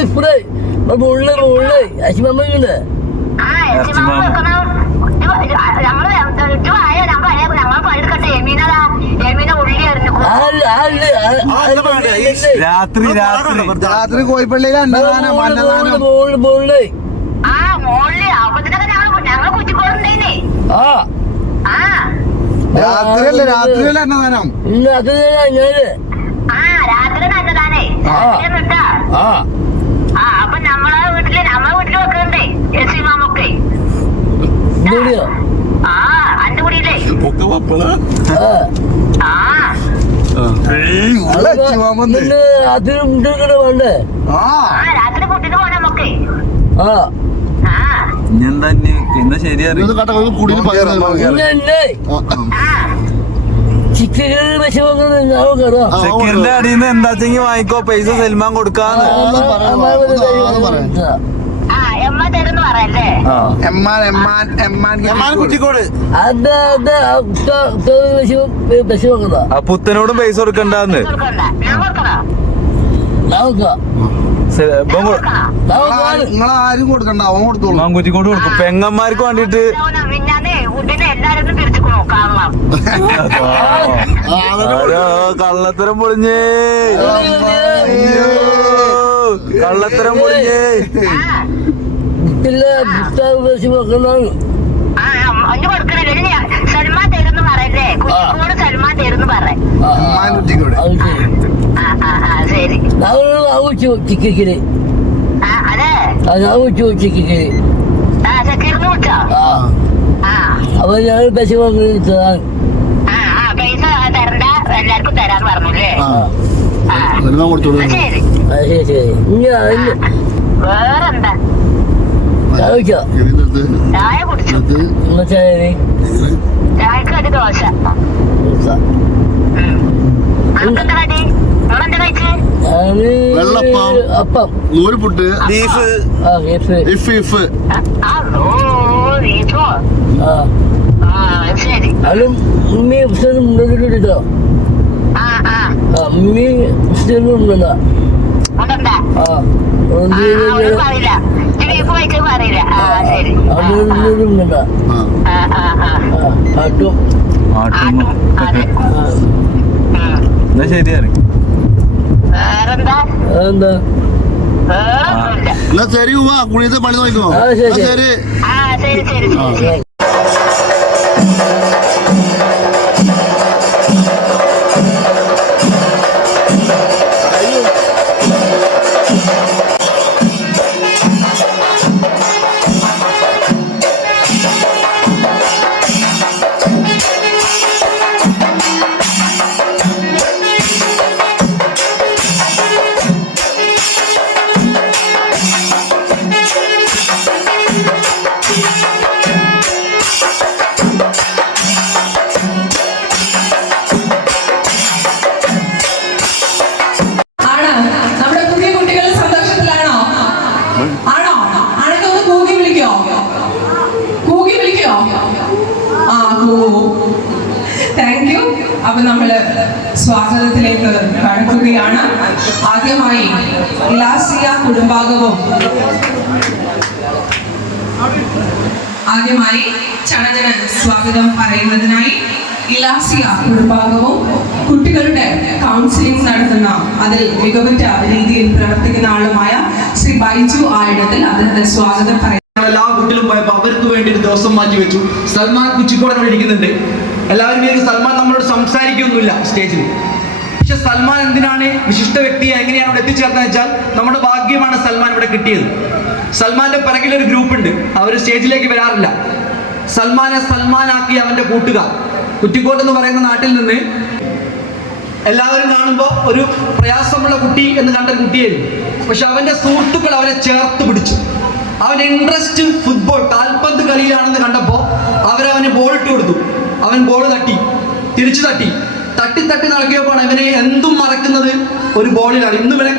ഇപ്പറേ. അച്ഛമ്മ എമീന ഉള്ളി all all രാത്രി രാത്രി. രാത്രി കോഴിപ്പള്ളിയിലെ അന്നദാനം അന്നദാനം. രാത്രിയല്ല രാത്രിയല്ലേ അന്നദാനം? രാത്രി നല്ലതാണേ ആ. ആ അപ്പൊ നമ്മളെ വീട്ടിൽ നമ്മളെ വീട്ടിൽ വെക്കണ്ടേ എച്ചി മാമൊക്കെ ആ അന്റെ കുടിയില്ലേ ഒക്കെ പപ്പള ആ. രാത്രി കൂട്ടിട്ട് പോണേ നമുക്ക്. ആ. ആ. ഇഞ്ഞെന്താ ഇനി? എന്നാ ശരി ഇത് കട്ട കുടിയിൽ സെക്യൂരിറ്റി അടിയിൽ നിന്ന് എന്താച്ചെങ്കിൽ വാങ്ങിക്കോ. പൈസ സൽമാൻ കൊടുക്കാന്ന്. പുത്തനോടും പൈസ കൊടുക്കണ്ടെന്ന്. പെങ്ങന്മാർക്ക് വേണ്ടിട്ട് കള്ളത്തരം പൊളിഞ്ഞേ. കള്ളത്തരം പൊളിഞ്ഞേ. സൽമാൻ തരുന്ന് പറയല്ലേ? കുറ്റിക്കോട് സൽമാൻ തരുന്ന് പറ. എമ്മാൻ കുറ്റിക്കോട് അത് ശരി. അതെ. ആ. അപ്പൊ ഞങ്ങൾ പശു ആ ആ പൈസ തരണ്ട. എല്ലാവർക്കും പറഞ്ഞില്ലേ? ശരി. ശരി ശരി. ഇനി വേറെന്താ? ആവശ്യം എഴുന്നത് ചായ കുടിച്ചു. അത് ചായക്ക് ദോശ. വെള്ളപ്പം. അപ്പം. നൂൽപുട്ട് ബീഫ്. ആ കേസ് വീട്ടോ ആ. ആ ശരി. ഉമ്മി ആ പറയില്ല. പറയില്ല. ശരി. ആട്ടും. എന്നാ ശരിയാണ് ശരി ഉവ്വ കുഴിയത്തെ പണി നോക്കോ ശരി, എന്നാ ശരി. ശരി അപ്പൊ നമ്മൾ സ്വാഗതത്തിലേക്ക് കടക്കുകയാണ്. ആദ്യമായി ഇലാസിയ കുടുംബാംഗവും ആദ്യമായി ചടങ്ങിന് സ്വാഗതം പറയുന്നതിനായി ഇലാസിയ കുടുംബാംഗവും കുട്ടികളുടെ കൗൺസിലിംഗ് നടത്തുന്ന അതിൽ മികവുറ്റ രീതിയിൽ പ്രവർത്തിക്കുന്ന ആളുമായ ശ്രീ ബൈജു ആയിടത്തിൽ അദ്ദേഹത്തെ സ്വാഗതം പറയുന്നു. എല്ലാ കുട്ടികളും പോയപ്പോ അവർക്ക് വേണ്ടി ഒരു ദിവസം മാറ്റി വെച്ചു സൽമാൻ കുച്ചിക്കോടെ ഇരിക്കുന്നുണ്ട്. എല്ലാവരും വിചാരിക്കും സൽമാൻ നമ്മളോട് സംസാരിക്കൊന്നുമില്ല സ്റ്റേജിൽ. പക്ഷെ സൽമാൻ എന്തിനാണ് വിശിഷ്ട വ്യക്തിയെ എങ്ങനെയാണ് ഇവിടെ എത്തിച്ചേർന്നത് വെച്ചാൽ നമ്മുടെ ഭാഗ്യമാണ് സൽമാൻ ഇവിടെ കിട്ടിയത്. സൽമാന്റെ പിറകിൽ ഒരു ഗ്രൂപ്പ് ഉണ്ട്. അവർ സ്റ്റേജിലേക്ക് വരാറില്ല. സൽമാനെ സൽമാനാക്കി അവന്റെ കൂട്ടുകാർ കുറ്റിക്കോട്ട് എന്ന് പറയുന്ന നാട്ടിൽ നിന്ന് എല്ലാവരും കാണുമ്പോൾ ഒരു പ്രയാസമുള്ള കുട്ടി എന്ന് കണ്ട കുട്ടിയായിരുന്നു. പക്ഷെ അവന്റെ സുഹൃത്തുക്കൾ അവനെ ചേർത്ത് പിടിച്ചു. അവന്റെ ഇൻട്രസ്റ്റ് ഫുട്ബോൾ കാൽപന്ത് കളിയിലാണെന്ന് കണ്ടപ്പോൾ അവരവന് ബോൾ ഇട്ട് കൊടുത്തു. അവൻ ബോൾ തട്ടി തിരിച്ചു തട്ടി. തട്ടി തട്ടി നൽകിയപ്പോൾ ഇവനെ എന്തും മറക്കുന്നത് ഒരു ബോളിലാണ് ഇന്ന് ഇവനെ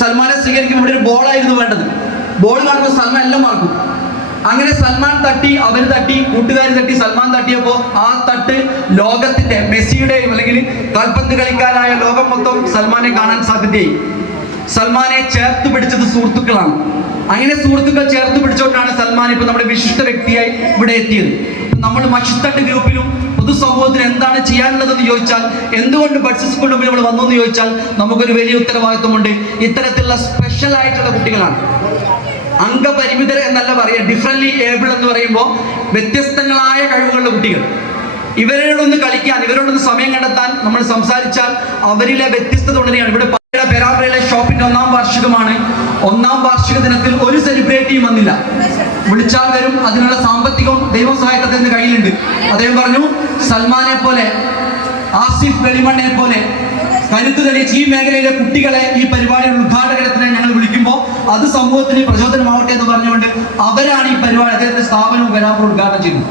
സൽമാനെ സ്വീകരിക്കുമ്പോൾ ഇവിടെ ഒരു ബോളായിരുന്നു വേണ്ടത്. ബോൾ കാണുമ്പോൾ സൽമാൻ എല്ലാം മറക്കും. അങ്ങനെ സൽമാൻ തട്ടി അവർ തട്ടി കൂട്ടുകാർ തട്ടി സൽമാൻ തട്ടിയപ്പോൾ ആ തട്ട് ലോകത്തിന്റെ മെസ്സിയുടെയും അല്ലെങ്കിൽ കാൽപന്ത് കളിക്കാരായ ലോകം മൊത്തം സൽമാനെ കാണാൻ സാധ്യതയായി. സൽമാനെ ചേർത്ത് പിടിച്ചത് സുഹൃത്തുക്കളാണ്. അങ്ങനെ സുഹൃത്തുക്കൾ ചേർത്ത് പിടിച്ചുകൊണ്ടാണ് സൽമാൻ ഇപ്പൊ നമ്മുടെ വിശിഷ്ട വ്യക്തിയായി ഇവിടെ എത്തിയത്. നമ്മൾ മഷിത്തട്ട് ഗ്രൂപ്പിലും പൊതുസമൂഹത്തിന് എന്താണ് ചെയ്യാനുള്ളതെന്ന് ചോദിച്ചാൽ എന്തുകൊണ്ട് ബഡ്സ് സ്കൂളിന് മുമ്പിൽ നമ്മൾ വന്നു എന്ന് ചോദിച്ചാൽ നമുക്കൊരു വലിയ ഉത്തരവാദിത്വമുണ്ട്. ഇത്തരത്തിലുള്ള സ്പെഷ്യൽ ആയിട്ടുള്ള കുട്ടികളാണ്. അംഗപരിമിതർ എന്നല്ല പറയുക ഡിഫറൻലി ഏബിൾ എന്ന് പറയുമ്പോൾ വ്യത്യസ്തങ്ങളായ കഴിവുകളുള്ള കുട്ടികൾ. ഇവരോടൊന്ന് കളിക്കാൻ ഇവരോടൊന്ന് സമയം കണ്ടെത്താൻ നമ്മൾ സംസാരിച്ചാൽ അവരിലെ വ്യത്യസ്തത ഉടനെയാണ്. ഇവിടെ പേരാമ്പ്രയിലെ ഷോപ്പിന്റെ ഒന്നാം വാർഷികമാണ്. ഒന്നാം വാർഷിക ദിനത്തിൽ ഒരു സെലിബ്രിറ്റിയും വന്നില്ല. വിളിച്ചാൽ വരും. അതിനുള്ള സാമ്പത്തികവും ദൈവം സഹായത്തിന്റെ കയ്യിലുണ്ട്. അദ്ദേഹം പറഞ്ഞു സൽമാനെ പോലെ ആസിഫ് വെളിമണ്ണെ പോലെ കരുത്തു തെളിയിച്ച് ഈ മേഖലയിലെ കുട്ടികളെ ഈ പരിപാടിയുടെ ഉദ്ഘാടകത്തിന് ഞങ്ങൾ വിളിക്കുമ്പോൾ അത് സമൂഹത്തിന് പ്രചോദനമാവട്ടെ എന്ന് പറഞ്ഞുകൊണ്ട് അവരാണ് ഈ പരിപാടി അദ്ദേഹത്തിന്റെ സ്ഥാപനവും വരാപ്പുറം ഉദ്ഘാടനം ചെയ്തത്.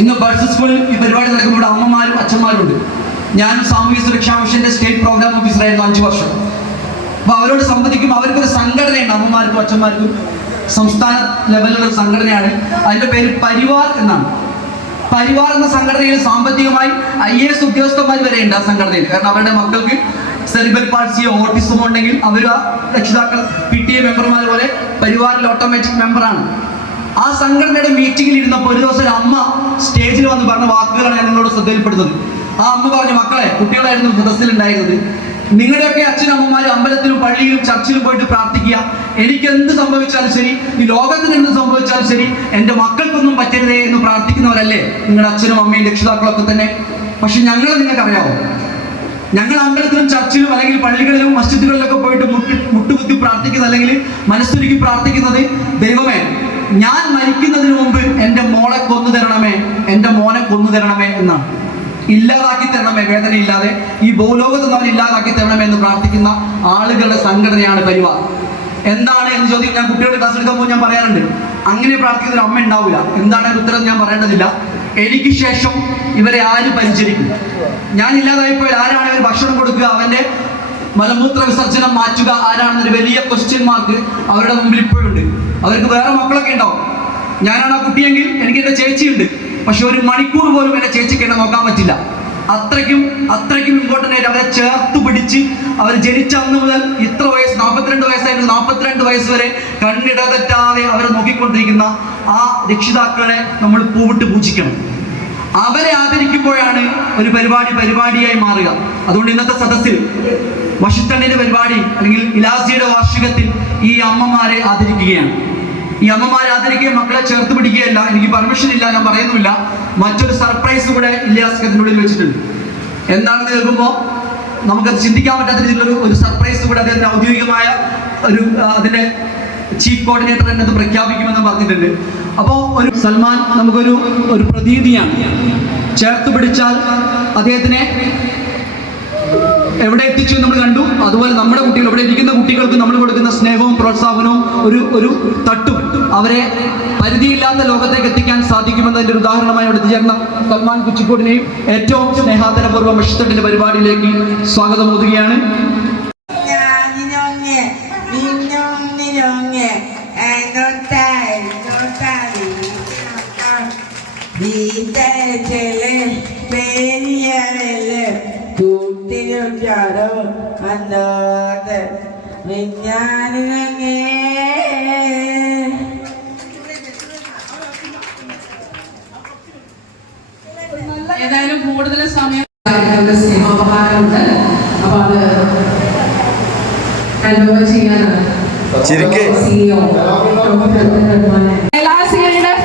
ഇന്ന് ബഡ്സ് സ്കൂളിൽ ഈ പരിപാടി നടക്കുമ്പോൾ അമ്മമാരും അച്ഛന്മാരും ഉണ്ട്. ഞാനും സാമൂഹ്യ സുരക്ഷാ മിഷന്റെ സ്റ്റേറ്റ് പ്രോഗ്രാം ഓഫീസറായിരുന്നു അഞ്ചു വർഷം. അപ്പൊ അവരോട് സംബന്ധിക്കുമ്പോൾ അവർക്കൊരു സംഘടനയുണ്ട് അമ്മമാർക്കും അച്ഛന്മാർക്കും. സംസ്ഥാന ലെവലിലുള്ള സംഘടനയാണ്. അതിന്റെ പേര് പരിവാർ എന്നാണ്. പരിവാർ എന്ന സംഘടനയിൽ സാമ്പത്തികമായി ഐ എ എസ് ഉദ്യോഗസ്ഥന്മാർ വരെ ഉണ്ട് ആ സംഘടനയിൽ. കാരണം അവരുടെ മക്കൾക്ക് സെറിബൽ പാർട്സിയോ ഓട്ടിസമോ ഉണ്ടെങ്കിൽ അവർ ആ രക്ഷിതാക്കൾ പി ടി എ മെമ്പർമാർ പോലെ പരിവാറിൽ ഓട്ടോമാറ്റിക് മെമ്പറാണ് ആ സംഘടനയുടെ മീറ്റിംഗിൽ ഇരുന്നപ്പോൾ ഒരു ദിവസം അമ്മ സ്റ്റേജിൽ വന്ന് പറഞ്ഞ വാക്കുകളാണ് ഞാൻ നിങ്ങളോട് ശ്രദ്ധയിൽപ്പെടുന്നത്. ആ അമ്മ പറഞ്ഞു മക്കളെ കുട്ടികളായിരുന്നു ഉണ്ടായിരുന്നത്. നിങ്ങളുടെയൊക്കെ അച്ഛനമ്മമാർ അമ്പലത്തിലും പള്ളിയിലും ചർച്ചിലും പോയിട്ട് പ്രാർത്ഥിക്കുക. എനിക്ക് എന്ത് സംഭവിച്ചാലും ശരി ഈ ലോകത്തിന് എന്ത് സംഭവിച്ചാലും ശരി എന്റെ മക്കൾക്കൊന്നും പറ്റരുതേ എന്ന് പ്രാർത്ഥിക്കുന്നവരല്ലേ? നിങ്ങളുടെ അച്ഛനും അമ്മയും രക്ഷിതാക്കളൊക്കെ തന്നെ. പക്ഷെ ഞങ്ങളെ നിങ്ങൾക്കറിയാവോ? ഞങ്ങൾ അമ്പലത്തിലും ചർച്ചിലും അല്ലെങ്കിൽ പള്ളികളിലും മസ്ജിദുകളിലൊക്കെ പോയിട്ട് മുട്ടി മുട്ടുകുത്തി പ്രാർത്ഥിക്കുന്നത് അല്ലെങ്കിൽ മനസ്സൊരുക്കി പ്രാർത്ഥിക്കുന്നത് ദൈവമേ ഞാൻ മരിക്കുന്നതിന് മുമ്പ് എന്റെ മോളെ കൊന്നു തരണമേ എന്റെ മോനെ കൊന്നു തരണമേ എന്നാണ്. ഇല്ലാതാക്കി തരണമേ വേദനയില്ലാതെ ഈ ഭൂലോകത്ത് നമ്മൾ ഇല്ലാതാക്കി തരണമേ എന്ന് പ്രാർത്ഥിക്കുന്ന ആളുകളുടെ സംഘടനയാണ് പരിവാർ. എന്താണ് എന്ന് ചോദിക്കും ഞാൻ കുട്ടികളുടെ ക്ലാസ് എടുക്കാൻ എടുക്കുമ്പോൾ ഞാൻ പറയാറുണ്ട്. അങ്ങനെ പ്രാർത്ഥിക്കുന്ന അമ്മ ഉണ്ടാവില്ല. എന്താണ് ഉത്തരം ഞാൻ പറയേണ്ടതില്ല. എനിക്ക് ശേഷം ഇവരെ ആര് പരിചരിക്കും? ഞാൻ ഇല്ലാതായപ്പോൾ ആരാണ് ഇവർ ഭക്ഷണം കൊടുക്കുക? അവന്റെ മലമൂത്ര വിസർജനം മാറ്റുക ആരാണെന്നൊരു വലിയ ക്വസ്റ്റ്യൻ മാർക്ക് അവരുടെ മുമ്പിൽ ഇപ്പോഴുണ്ട്. അവർക്ക് വേറെ മക്കളൊക്കെ ഉണ്ടാവും. ഞാനാണ് ആ കുട്ടിയെങ്കിൽ എനിക്ക് എന്റെ ചേച്ചിയുണ്ട്. പക്ഷെ ഒരു മണിക്കൂർ പോലും എന്റെ ചേച്ചിക്ക് എന്നെ നോക്കാൻ പറ്റില്ല. അത്രയ്ക്കും അത്രയ്ക്കും ഇമ്പോർട്ടന്റ് ആയിട്ട് അവരെ ചേർത്ത് പിടിച്ച് അവർ ജനിച്ച അന്ന് മുതൽ ഇത്ര വയസ്സ് നാൽപ്പത്തിരണ്ട് വയസ്സായിരുന്നു നാൽപ്പത്തിരണ്ട് വയസ്സ് വരെ കണ്ണിടതെറ്റാതെ അവരെ നോക്കിക്കൊണ്ടിരിക്കുന്ന ആ രക്ഷിതാക്കളെ നമ്മൾ പൂവിട്ട് പൂജിക്കണം. അവരെ ആദരിക്കുമ്പോഴാണ് ഒരു പരിപാടി പരിപാടിയായി മാറുക. അതുകൊണ്ട് ഇന്നത്തെ സദസ്സിൽ വശുത്തണ്ണിന്റെ പരിപാടി അല്ലെങ്കിൽ ഇലാസിയുടെ വാർഷികത്തിൽ ഈ അമ്മമാരെ ആദരിക്കുകയാണ്. ഈ അമ്മമാരെ ആദരിക്കുകയും മക്കളെ ചേർത്ത് പിടിക്കുകയല്ല. എനിക്ക് പെർമിഷൻ ഇല്ല ഞാൻ പറയുന്നുമില്ല. മറ്റൊരു സർപ്രൈസ് കൂടെ ഇല്ലാസ്കത്തിനുള്ളിൽ വെച്ചിട്ടുണ്ട്. എന്താണെന്ന് കേൾക്കുമ്പോൾ നമുക്കത് ചിന്തിക്കാൻ പറ്റാത്ത രീതിയിലൊരു ഒരു- സർപ്രൈസ് കൂടെ അദ്ദേഹത്തിന്റെ ഔദ്യോഗികമായ ഒരു അതിന്റെ ചീഫ് കോർഡിനേറ്റർ തന്നെ അത് പ്രഖ്യാപിക്കുമെന്ന് പറഞ്ഞിട്ടുണ്ട്. അപ്പോൾ ഒരു സൽമാൻ നമുക്കൊരു ഒരു പ്രതീതിയാണ്. ചേർത്ത് പിടിച്ചാൽ അദ്ദേഹത്തിനെ എവിടെ എത്തിച്ചു നമ്മൾ കണ്ടു. അതുപോലെ നമ്മുടെ കുട്ടികൾ ഇവിടെ ഇരിക്കുന്ന കുട്ടികൾക്ക് നമ്മൾ കൊടുക്കുന്ന സ്നേഹവും പ്രോത്സാഹനവും ഒരു ഒരു തട്ടും. അവരെ പരിധിയില്ലാത്ത ലോകത്തേക്ക് എത്തിക്കാൻ സാധിക്കുമെന്നതിന്റെ ഒരു ഉദാഹരണമായി അവിടെ ചേർന്ന സൽമാൻ കുച്ചിക്കോടിനെയും ഏറ്റവും സ്നേഹാദരപൂർവം ഇഷ്ടത്തിന്റെ പരിപാടിയിലേക്ക് സ്വാഗതം ഓതുകയാണ് ഞാനിനൊങ്ങെ ഏതായാലും കൂടുതൽ സമയം സ്നേഹോപഹാരമുണ്ട്. അപ്പൊ അത് ചെയ്യാനാണ്.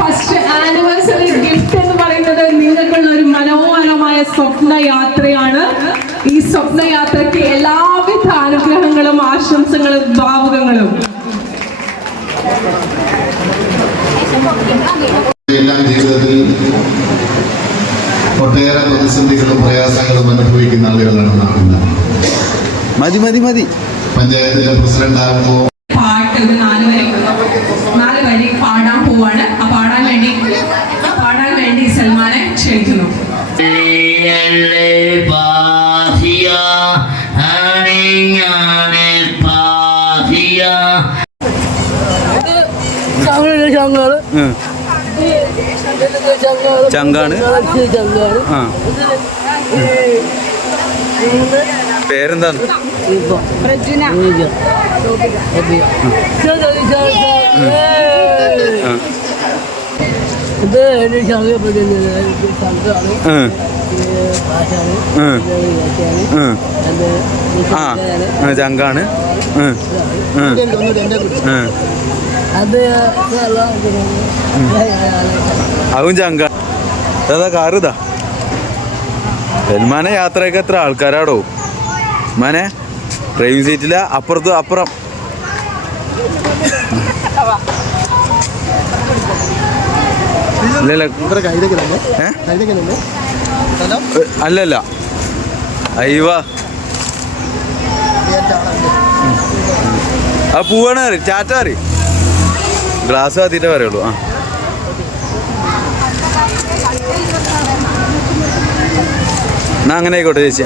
ഫസ്റ്റ് ആനിവേഴ്സറി ഗിഫ്റ്റ് എന്ന് പറയുന്നത് നിങ്ങൾക്കുള്ള ഒരു മനോഹരമായ സ്വപ്നയാത്രയാണ് ഈ സ്വപ്ന യാത്രയ്ക്ക് എല്ലാവിധ അനുഗ്രഹങ്ങളും ആശംസകളും ഭാവുകങ്ങളും. എല്ലാം ജീവിതത്തിൽ ഒട്ടേറെ പ്രതിസന്ധികളും പ്രയാസങ്ങളും അനുഭവിക്കുന്ന ആളുകളാണ് നാട്ടിൽ. മതി മതി മതി. പഞ്ചായത്തിലെ പ്രസിഡന്റ് ആകുമ്പോ പാട്ട് ഒരു നാല് വരി നാല് വരി പാടാൻ പോവാണ്. ആ പാടാൻ വേണ്ടി പാടാൻ വേണ്ടി സൽമാനെ ക്ഷണിക്കുന്നു. ഉം. ചങ്കാണ്. ആ. പേരെന്താണ്? ഇത് ഒരു ശങ്കരപ്പെടുന്നത് ആ ചങ്കാണ്. അത് ചങ്ക അതാ കാറ് ഇതാ. സൽമാനെ യാത്രയൊക്കെ എത്ര ആൾക്കാരാടോ? മാനെ ഡ്രൈവിംഗ് സീറ്റില അപ്പുറത്ത് അപ്പുറം. ഇല്ലല്ല ഏ? അല്ലല്ല. അയ്യവ. ആ പൂവാണ് അറി ചാറ്റ അറി ഗ്ലാസ് ആദ്യത്തെ പറയുള്ളൂ. ആ. എന്നാ അങ്ങനെ ആയിക്കോട്ടെ ചേച്ചി.